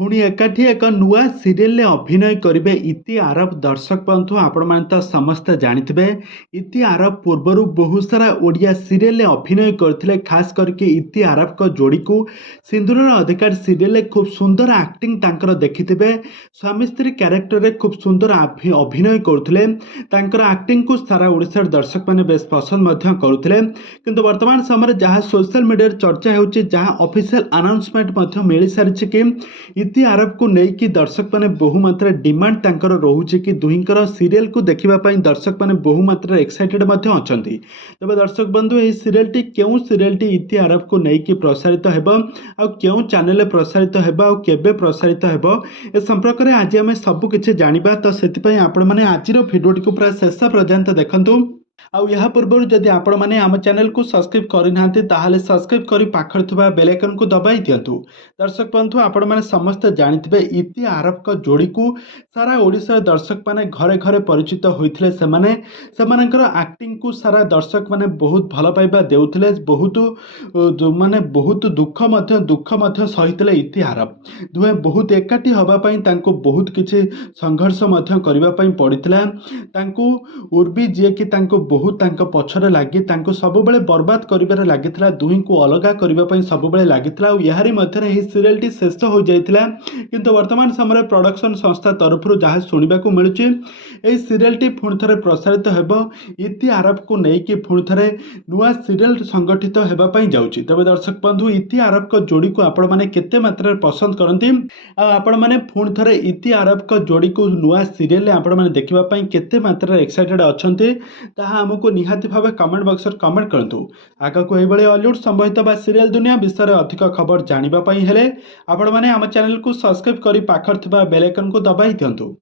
पुणी एकाठी एक नुआ सीरियल अभिनय करेंगे इति आरब दर्शक बंधु आपण मैंने तो समस्ते जानते इति आरब पूर्वर बहुत सारा ओडिया सीरियल अभिनय करते खास करके इति आरब को जोड़ी को सिंदूर अधिकार सीरियल खूब सुंदर एक्टिंग तांकर देखिथे स्वामी स्त्री क्यारेक्टर रे खूब सुंदर अभिनय करते एक्टिंग को सारा ओडिशार दर्शक मैंने बेस पसंद करुले किंतु वर्तमान समय जहाँ सोशल मीडिया चर्चा होची जहाँ ऑफिशियल अनाउंसमेंट मिल सारी कि इति आरब को लेकिन दर्शक मैंने बहुमात्रा डिमांड तांकर रोचे कि दुहींकर सीरियल को देखा दर्शक मैंने बहुमात्रा एक्साइटेड अच्छा तेज दर्शक बंधु यह सीरियल क्यों सीरियल इति आरब को लेकिन प्रसारित हो चैनल प्रसारित होबे प्रसारित हो ए संपर्क में आज आम सबकि जाना तो से आपण मैंने आज भिडियोटी को पूरा शेष पर्यंत देखूँ या पूर्व जदि आपण मैंने आम चैनल को सब्सक्राइब करना ताहले सब्सक्राइब कर पाखर थोड़ा बेल आइकन को दबाई दिंतु। दर्शक बंधु आपण मैंने समस्त जानते इति आरब का जोड़ी को सारा ओडिशा दर्शक मैंने घरे घरे परिचित होते सेमानकर एक्टिंग को सारा दर्शक मैंने बहुत भल पाइबा देउथिले बहुत माने बहुत दुख सहितले इति आरब दुहे बहुत एकाठी होबापई तांको बहुत किछि संघर्ष करबा पई पड़ितला तांको उर्बी जे कि तांको बहुत पछरे लगी सब बर्बाद कर लगी दुही को अलग करने सब लगी यारी मध्य सीरियल शेष हो जाता किंतु वर्तमान समय प्रोडक्शन संस्था तरफ जहाँ शुणा मिलूँ यह सीरियल पुणी थे प्रसारित हो इति आरब को लेकिन पुणी थे नुआ सीरियल संगठित होगापी जाऊँगी तेज दर्शक बंधु इति आरब को जोड़ी को आपण मैंने केते मात्रा पसंद करती आपण मैंने पुणी थे इति आरब को जोड़ी को नुआ सीरियल आपण मैंने देखापी केते मात्रा एक्साइटेड अच्छा आमको निहाती भाव कमेंट बॉक्स में कमेंट करूँ आग को यह हॉलीवुड संबंधित सीरियल दुनिया विषय में अधिक खबर जानापी हेले आपण मैंने आम चैनल को सब्सक्राइब कर पाखर बेल आइकन को दबाई दिंतु।